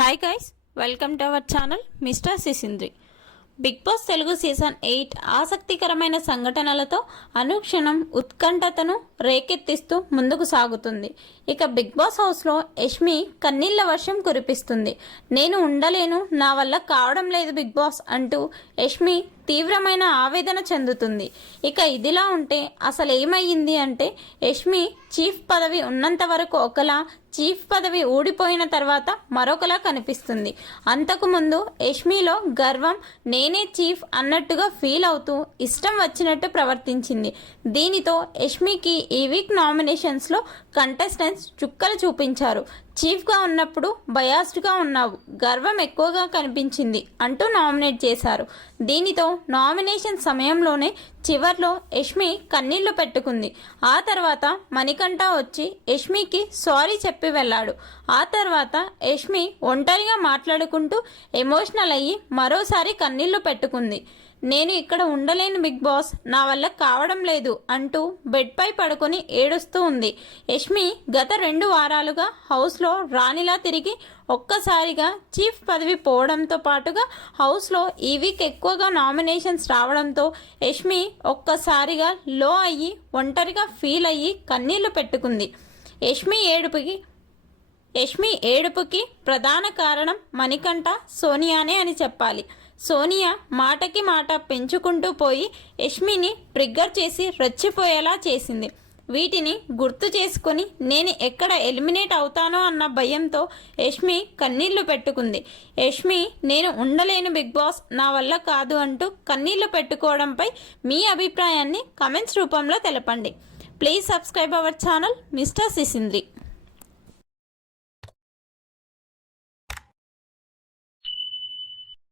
Hi guys, welcome to our channel mister Sisindri. Bigg Boss Telugu season 8 ఆసక్తికరమైన సంఘటనలతో అనుక్షణం ఉత్కంఠతను రేకెత్తిస్తూ ముందుకు సాగుతుంది. ఇక బిగ్ బాస్ హౌస్లో యష్మి కన్నీళ్ల వర్షం కురిపిస్తుంది. నేను ఉండలేను, నా వల్ల కావడం లేదు బిగ్ బాస్ అంటూ యష్మి తీవ్రమైన ఆవేదన చెందుతుంది. ఇక ఇదిలా ఉంటే అసలు ఏమయ్యింది అంటే, యష్మి చీఫ్ పదవి ఉన్నంత వరకు ఒకలా, చీఫ్ పదవి ఊడిపోయిన తర్వాత మరొకలా కనిపిస్తుంది. అంతకుముందు యష్మిలో గర్వం, నేనే చీఫ్ అన్నట్టుగా ఫీల్ అవుతూ ఇష్టం వచ్చినట్టు ప్రవర్తించింది. దీనితో యష్మికి ఈ వీక్ నామినేషన్స్లో కంటెస్టెంట్స్ చుక్కలు చూపించారు. చీఫ్గా ఉన్నప్పుడు బయాస్డ్గా ఉన్నావు, గర్వం ఎక్కువగా కనిపించింది అంటూ నామినేట్ చేశారు. దీనితో నామినేషన్ సమయంలోనే చివర్లో యష్మి కన్నీళ్లు పెట్టుకుంది. ఆ తర్వాత మణికంఠ వచ్చి యష్మికి సారీ చెప్పి వెళ్ళాడు. ఆ తర్వాత యష్మి ఒంటరిగా మాట్లాడుకుంటూ ఎమోషనల్ అయ్యి మరోసారి కన్నీళ్లు పెట్టుకుంది. నేను ఇక్కడ ఉండలేను బిగ్ బాస్, నా వల్ల కావడం లేదు అంటూ బెడ్పై పడుకొని ఏడుస్తూ ఉంది. యష్మి గత 2 వారాలుగా హౌస్లో రాణిలా తిరిగి ఒక్కసారిగా చీఫ్ పదవి పోవడంతో పాటుగా హౌస్లో ఈ వీక్ ఎక్కువగా నామినేషన్స్ రావడంతో యష్మి ఒక్కసారిగా లో అయ్యి ఒంటరిగా ఫీల్ అయ్యి కన్నీళ్లు పెట్టుకుంది. యష్మి ఏడుపుకి ప్రధాన కారణం మణికంఠ, సోనియానే అని చెప్పాలి. సోనియా మాటకి మాట పెంచుకుంటూ పోయి యష్మిని ట్రిగ్గర్ చేసి రెచ్చిపోయేలా చేసింది. వీటిని గుర్తు చేసుకొని నేను ఎక్కడ ఎలిమినేట్ అవుతానో అన్న భయంతో యష్మి కన్నీళ్లు పెట్టుకుంది. యష్మి నేను ఉండలేను బిగ్ బాస్, నా వల్ల కాదు అంటూ కన్నీళ్లు పెట్టుకోవడంపై మీ అభిప్రాయాన్ని కమెంట్స్ రూపంలో తెలపండి. Please subscribe our channel mister సిసింద్రి.